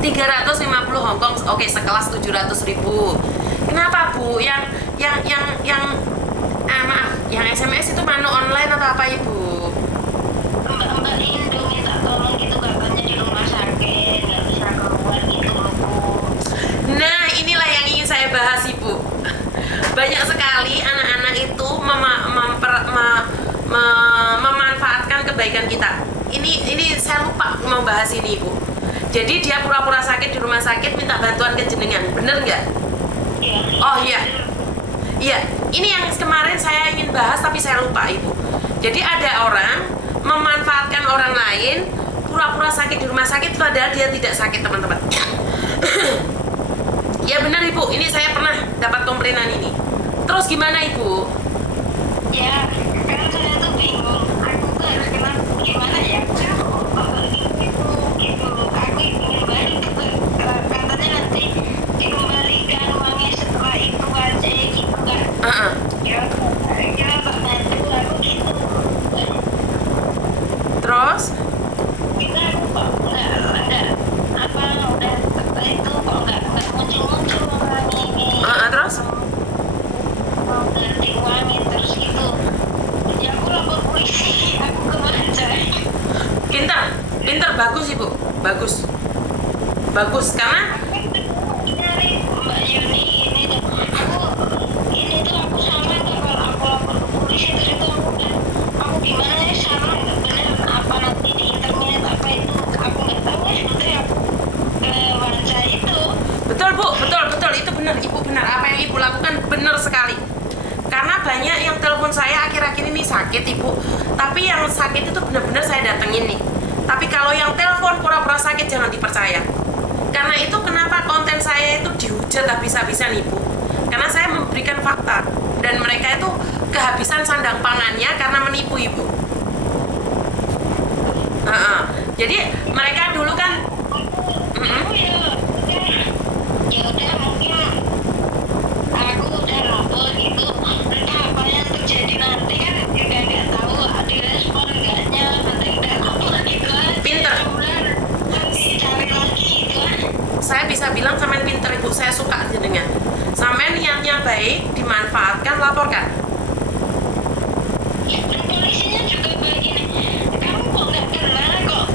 350 Hongkong, oke, sekelas 700.000. Kenapa Bu? Maaf, yang SMS itu manu online atau apa Ibu? Mbak Indo minta tolong gitu, katanya di rumah sakit nggak bisa keluar gitu loh Bu. Nah, inilah yang ingin saya bahas Ibu. Banyak sekali anak-anak itu memanfaatkan kebaikan kita. Ini saya lupa membahas ini Ibu. Jadi dia pura-pura sakit di rumah sakit minta bantuan ke jenengan, bener nggak? Iya. Oh iya, iya. Ini yang kemarin saya ingin bahas tapi saya lupa Ibu. Jadi ada orang memanfaatkan orang lain pura-pura sakit di rumah sakit padahal dia tidak sakit teman-teman. Ya benar Ibu, ini saya pernah dapat komplainan ini. Terus gimana Ibu? Ya, kan saya tuh bingung. Aku tuh harus gimana ya? Kalau gitu, aku ingin balik ke katanya nanti dikembalikan uangnya setelah itu aja gitu kan. Ya, kira Pak bantu aku gitu. Terus? Kita aku kok nggak apa udah itu kok nggak muncul orang ini. Terus? Mau ganti uangnya terus gitu. Ya aku lapor polisi, aku kemana? Pintar, bagus Ibu, bagus karena Nyari Mbak Yuni ini tuh aku sama tuh kalau aku lapor ke polisi terus itu aku gimana ya sama nggak benar apa nanti di internet apa itu aku nggak tahu ya sebenarnya aku ke wanita itu. betul Bu, betul itu benar Ibu, benar apa yang Ibu lakukan benar sekali. Karena banyak yang telepon saya akhir-akhir ini sakit Ibu, tapi yang sakit itu benar-benar saya datengin nih. Tapi kalau yang telepon pura-pura sakit jangan dipercaya. Karena itu kenapa konten saya itu dihujat habis-habisan Ibu. Karena saya memberikan fakta dan mereka itu kehabisan sandang pangannya karena menipu Ibu. Jadi mereka dulu kan Ya udah mungkin aku udah lapor gitu, entah apa yang terjadi nanti kan juga nggak tahu direspon enggaknya, nanti udah lapor gitu aja. Pinter. Nanti cari lagi gitu kan. Saya bisa bilang sampean pinter Ibu, saya suka jenengan. Sampean niatnya baik, dimanfaatkan, laporkan. Ya dan polisinya juga begini, kamu kok nggak kenal kok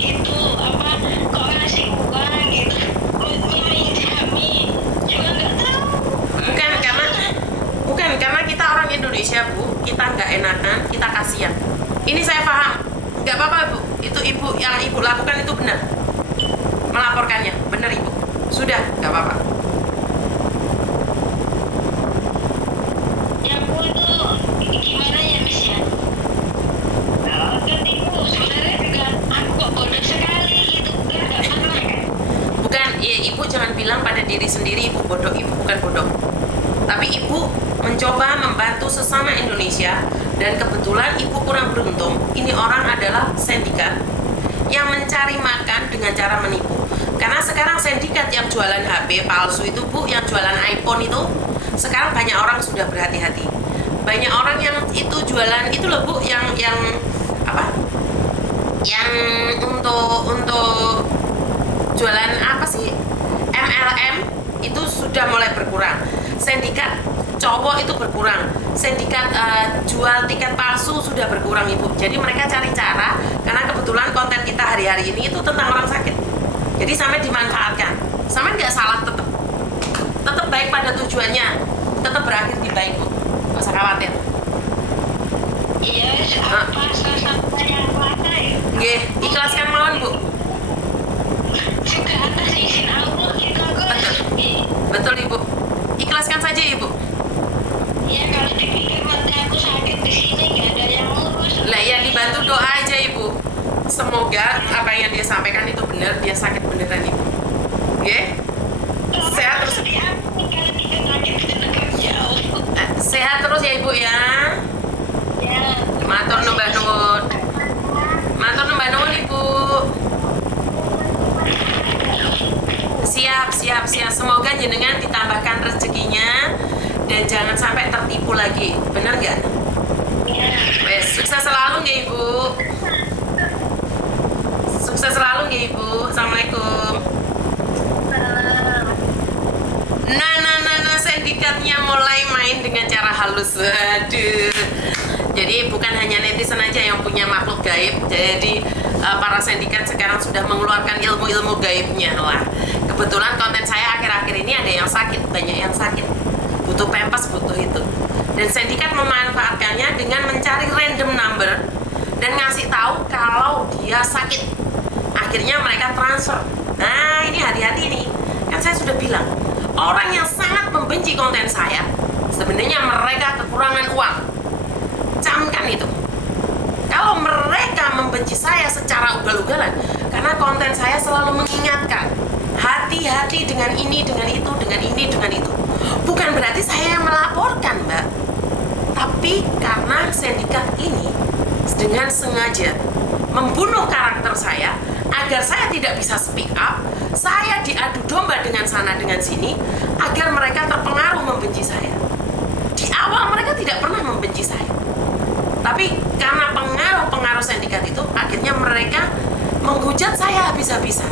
itu apa kok ngasih uang gitu, meminjami juga nggak tahu. Bukan karena kita orang Indonesia Bu, kita nggak enakan, kita kasihan. Ini saya paham, nggak apa-apa Bu. Itu Ibu yang Ibu lakukan itu benar, melaporkannya benar Ibu. Sudah, nggak apa-apa. Ya aku itu gimana ya Miss ya, ketipu sebenarnya juga aku kok bodoh sekali gitu kan nggak pernah kan. Bukan, ya Ibu jangan bilang pada diri sendiri Ibu bodoh. Ibu bukan bodoh, tapi Ibu mencoba membantu sesama Indonesia. Dan kebetulan Ibu kurang beruntung, ini orang adalah sindikat yang mencari makan dengan cara menipu. Karena sekarang sindikat yang jualan HP palsu itu Bu, yang jualan iPhone itu, sekarang banyak orang sudah berhati-hati. Banyak orang yang itu jualan itu loh Bu, yang apa? Yang untuk jualan apa sih? MLM itu sudah mulai berkurang. Sindikat cowok itu berkurang. Sindikat jual tiket palsu sudah berkurang Ibu. Jadi mereka cari cara, karena kebetulan konten kita hari-hari ini itu tentang orang sakit. Jadi sampai dimanfaatkan. Sampai nggak salah, tetap baik pada tujuannya, tetap berakhir di baik Bu. Nggak usah khawatir. Iya apa salah yang mana ya Nggih, ikhlaskan mawon Bu. juga atas izin Allah gitu aku Betul Ibu. Ikhlaskan saja Ibu. ya kalau dipikir nanti aku sakit di sini nggak ada yang ngurus. Lah ya dibantu doa aja Ibu. Semoga apa yang dia sampaikan itu benar, dia sakit beneran Ibu. Nggih? Sehat terus. Sehat terus ya Ibu ya. Matur numbah nuwun. Matur numbah nuwun Ibu. Siap. Semoga jenengan ditambahkan rezekinya dan jangan sampai tertipu lagi. Bener nggak? Wes, sukses selalu nggak Ibu. Sukses selalu nggak Ibu. Assalamualaikum. dengan cara halus. Aduh. Jadi bukan hanya netizen aja yang punya makhluk gaib. Jadi para sindikat sekarang sudah mengeluarkan ilmu-ilmu gaibnya lah. Kebetulan konten saya akhir-akhir ini ada yang sakit, banyak yang sakit, butuh pempes, butuh itu. Dan sindikat memanfaatkannya dengan mencari random number dan ngasih tahu kalau dia sakit. Akhirnya mereka transfer. Nah, ini hati-hati nih. Kan saya sudah bilang, orang yang sangat membenci konten saya, sebenarnya mereka kekurangan uang. Camkan itu. Kalau mereka membenci saya secara ugal-ugalan, karena konten saya selalu mengingatkan, hati-hati dengan ini, dengan itu, dengan ini, dengan itu. Bukan berarti saya yang melaporkan, Mbak. Tapi karena sindikat ini dengan sengaja membunuh karakter saya, agar saya tidak bisa speak up, saya diadu domba dengan sana dengan sini, agar mereka terpengaruh membenci saya. Di awal mereka tidak pernah membenci saya, tapi karena pengaruh-pengaruh sindikat itu, akhirnya mereka menghujat saya habis-habisan.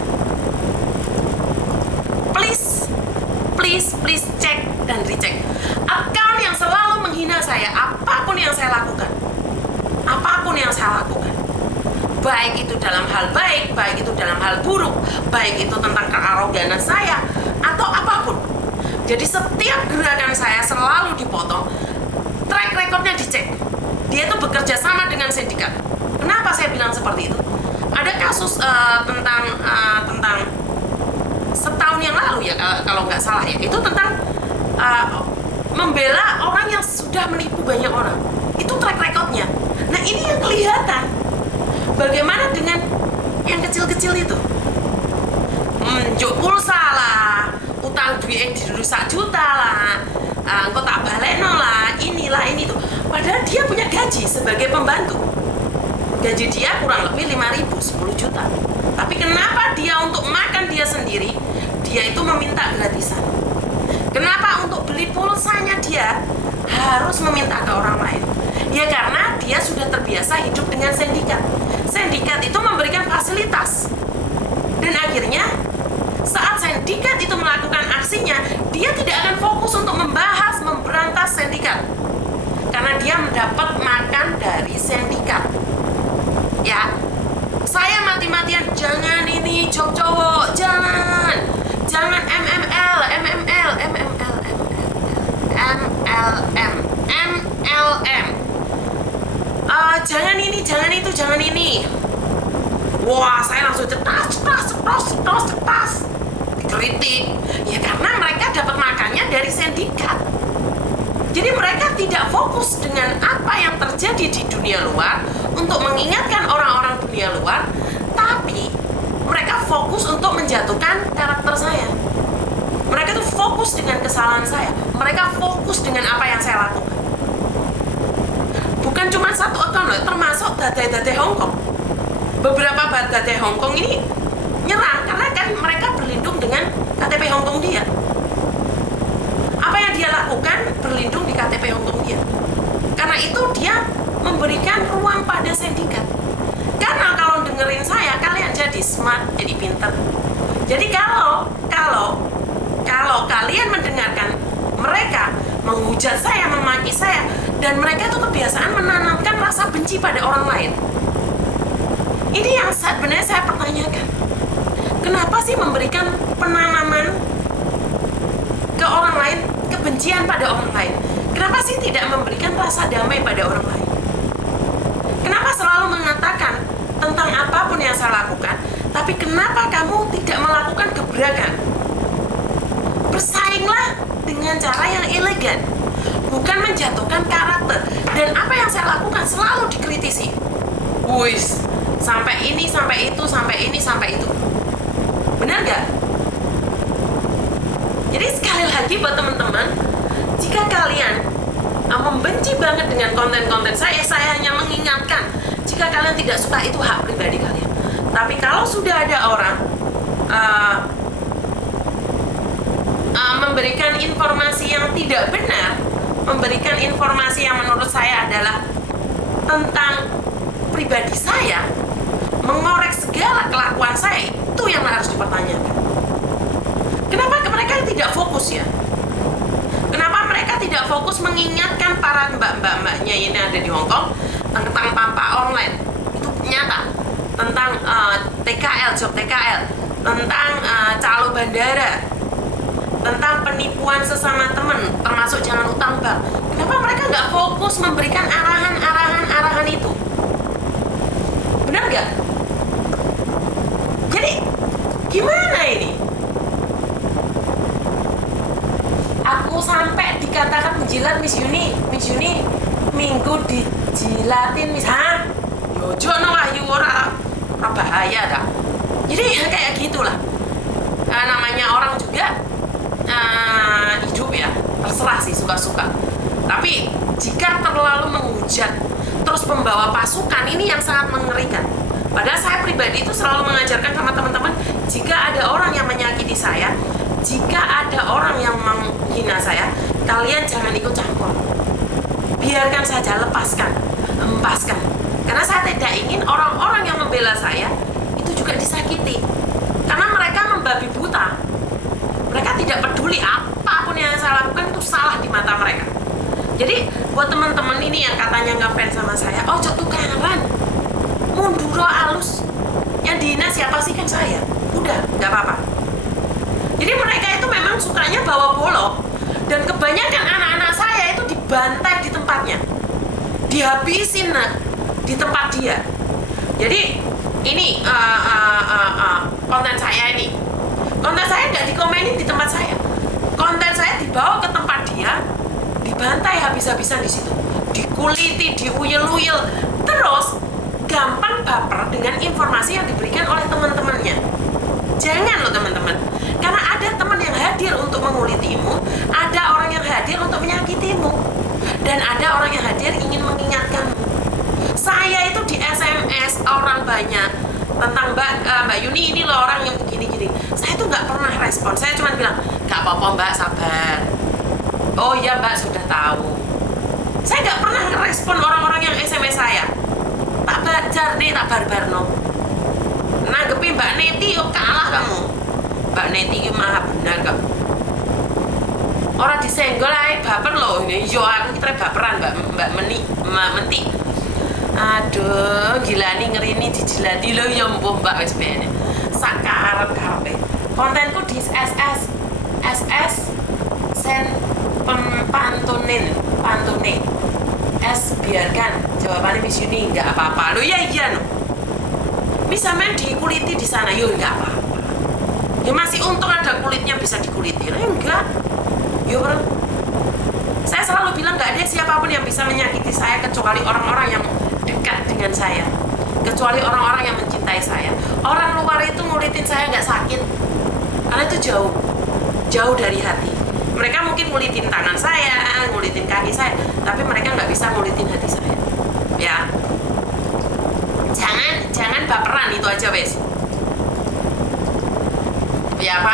Please cek dan recheck. Akun yang selalu menghina saya, apapun yang saya lakukan, baik itu dalam hal baik, baik itu dalam hal buruk, baik itu tentang kearoganan saya, atau apapun. Jadi setiap gerakan saya selalu dipotong, track recordnya dicek. Dia itu bekerja sama dengan sindikat. Kenapa saya bilang seperti itu? Ada kasus tentang setahun yang lalu ya, kalau nggak salah ya, itu tentang membela orang yang sudah menipu banyak orang. Itu track recordnya. Nah, ini yang kelihatan. Bagaimana dengan yang kecil-kecil itu? Juk pulsa lah, utang duit dulu 1 juta lah, engkau tak baleno lah, inilah ini tuh. Padahal dia punya gaji sebagai pembantu. Gaji dia kurang lebih 5.000, 10 juta. Tapi kenapa dia untuk makan dia sendiri, dia itu meminta gratisan? Kenapa untuk beli pulsanya dia harus meminta ke orang lain? Ya karena dia sudah terbiasa hidup dengan sindikat. Sindikat itu memberikan fasilitas. Dan akhirnya saat sindikat itu melakukan aksinya, dia tidak akan fokus untuk membahas, memberantas sindikat. Karena dia mendapat makan dari sindikat. Ya, saya mati-matian jangan ini cowok, jangan MLM. Jangan ini, jangan itu, jangan ini. Wah, saya langsung cetas. Dikritik. Ya karena mereka dapat makannya dari sindikat. Jadi mereka tidak fokus dengan apa yang terjadi di dunia luar untuk mengingatkan orang-orang dunia luar, tapi mereka fokus untuk menjatuhkan karakter saya. Mereka tuh fokus dengan kesalahan saya. Mereka fokus dengan apa yang saya lakukan. Bukan cuma satu akun loh, termasuk dade Hongkong. Beberapa dade Hongkong ini nyerang karena kan mereka berlindung dengan KTP Hongkong dia. Apa yang dia lakukan berlindung di KTP Hongkong dia. Karena itu dia memberikan ruang pada sindikat. Karena kalau dengerin saya, kalian jadi smart, jadi pinter. Jadi kalau kalian mendengarkan mereka menghujat saya, memaki saya, dan mereka itu kebiasaan menanamkan rasa benci pada orang lain. Ini yang sebenarnya saya pertanyakan. Kenapa sih memberikan penanaman ke orang lain, kebencian pada orang lain? Kenapa sih tidak memberikan rasa damai pada orang lain? Kenapa selalu mengatakan tentang apapun yang saya lakukan, tapi kenapa kamu tidak melakukan gebrakan? Bersainglah dengan cara yang elegan, bukan menjatuhkan karakter. Dan apa yang saya lakukan selalu dikritisi. Wis, sampai ini, sampai itu, sampai ini, sampai itu. Benar nggak? Jadi sekali lagi buat teman-teman, jika kalian membenci banget dengan konten-konten saya hanya mengingatkan, jika kalian tidak suka itu hak pribadi kalian. Tapi kalau sudah ada orang memberikan informasi yang tidak benar, memberikan informasi yang menurut saya adalah tentang pribadi saya, mengorek segala kelakuan saya, itu yang harus dipertanyakan. Kenapa mereka tidak fokus ya? Kenapa mereka tidak fokus mengingat penyanyi yang ada di Hong Kong, tentang pampa online itu nyata, tentang TKL, job TKL, tentang calo bandara, tentang penipuan sesama teman, termasuk jangan utang bank. Kenapa mereka nggak fokus memberikan arahan itu? Benar nggak? Jadi gimana ini? Aku sampai dikatakan menjilat Miss Yuni minggu dijilatin Miss. Hah? Yojo no ayu ora bahaya dah. Jadi ya kayak gitulah. Namanya orang juga hidup ya, terserah sih suka-suka. Tapi jika terlalu menghujat terus membawa pasukan, ini yang sangat mengerikan. Padahal saya pribadi itu selalu mengajarkan sama teman-teman, jika ada orang yang menyakiti saya, jika ada orang yang menghina saya, kalian jangan ikut campur. Biarkan saja, lepaskan, hempaskan. Karena saya tidak ingin orang-orang yang membela saya itu juga disakiti. Karena mereka membabi buta. Mereka tidak peduli apapun yang saya lakukan itu salah di mata mereka. Jadi buat teman-teman ini yang katanya ngefans sama saya, ojo tukaran, mundur alus. Yang dihina siapa sih? Kan saya. Udah, nggak apa-apa. Jadi mereka itu memang sukanya bawa bolok, dan kebanyakan anak-anak saya itu dibantai di tempatnya, dihabisin di tempat dia. Jadi ini konten saya ini, konten saya nggak dikomenin di tempat saya, konten saya dibawa ke tempat dia, dibantai habis-habisan di situ, dikuliti, diuyel-uyel, terus gampang baper dengan informasi yang diberikan oleh teman-temannya. Jangan loh teman-teman, karena ada teman yang hadir untuk mengulitimu, ada orang yang hadir untuk menyakitimu, dan ada orang yang hadir ingin mengingatkanmu. Saya itu di SMS orang banyak tentang Mbak Yuni ini loh orang yang gini-gini. Saya tuh nggak pernah respon, saya cuma bilang nggak apa-apa Mbak, sabar. Oh iya Mbak, sudah tahu. Saya nggak pernah respon orang-orang yang SMS saya. Tak bajar nih, tak barbar no. Nanggepi Mbak Neti, yuk kalah kamu. Mbak Neti itu maha benar kok. Orang disenggol aja baper loh. Yo aku kita baperan Mbak Menti. Aduh, gila nih ngeri nih dijilati lo ya mbok Mbak wis bene. Sakarep-karepe. Kontenku di SS sen pantune. Biarkan jawabannya Miss Yuni nggak apa-apa. Lo ya iya no. Bisa main dikuliti di sana, yo nggak apa-apa. Ya masih untung ada kulitnya bisa dikuliti. Enggak. Yo bro. Saya selalu bilang nggak ada siapapun yang bisa menyakiti saya kecuali orang-orang yang dekat dengan saya, kecuali orang-orang yang mencintai saya. Orang luar itu ngulitin saya nggak sakit, karena itu jauh dari hati. Mereka mungkin ngulitin tangan saya, ngulitin kaki saya, tapi mereka nggak bisa ngulitin hati saya. Ya, jangan baperan, itu aja wes. Ya Pak.